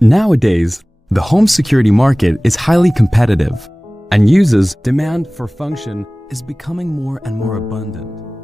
Nowadays, the home security market is highly competitive, and users' demand for function is becoming more and more abundant.